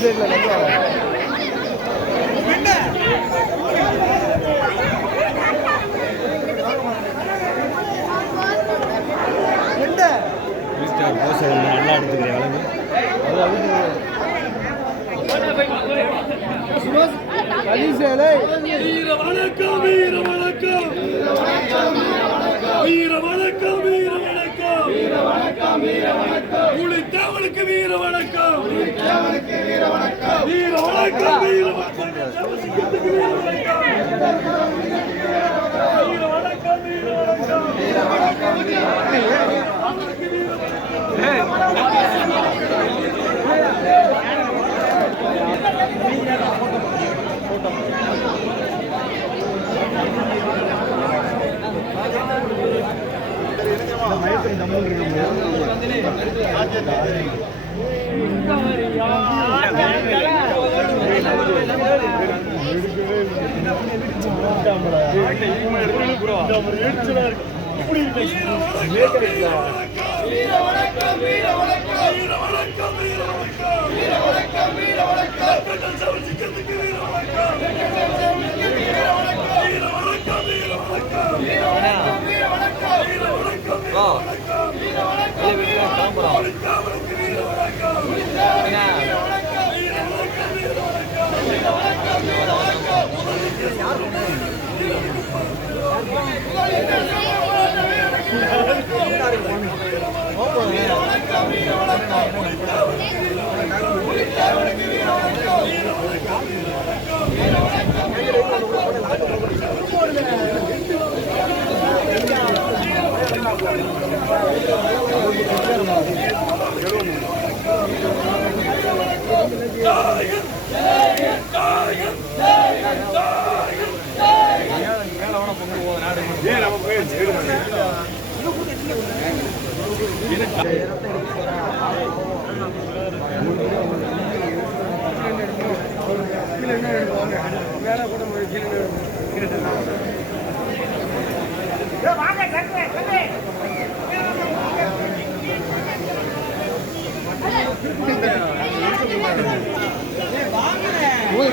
நல்லா எடுத்துக்கிறேன் வீர வணக்கம் வீர வணக்கம் வீர வணக்கம் வீர வணக்கம் வீர வணக்கம் வீர வணக்கம் புலித்தேவனுக்கு வீர வணக்கம் புலித்தேவனுக்கு வீர வணக்கம் வீர வணக்கம் வீர வணக்கம் ஜெபசிங்கத்துக்கு வீர வணக்கம் வீர வணக்கம் வீர வணக்கம் வீர வணக்கம் வீர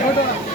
போட்டோ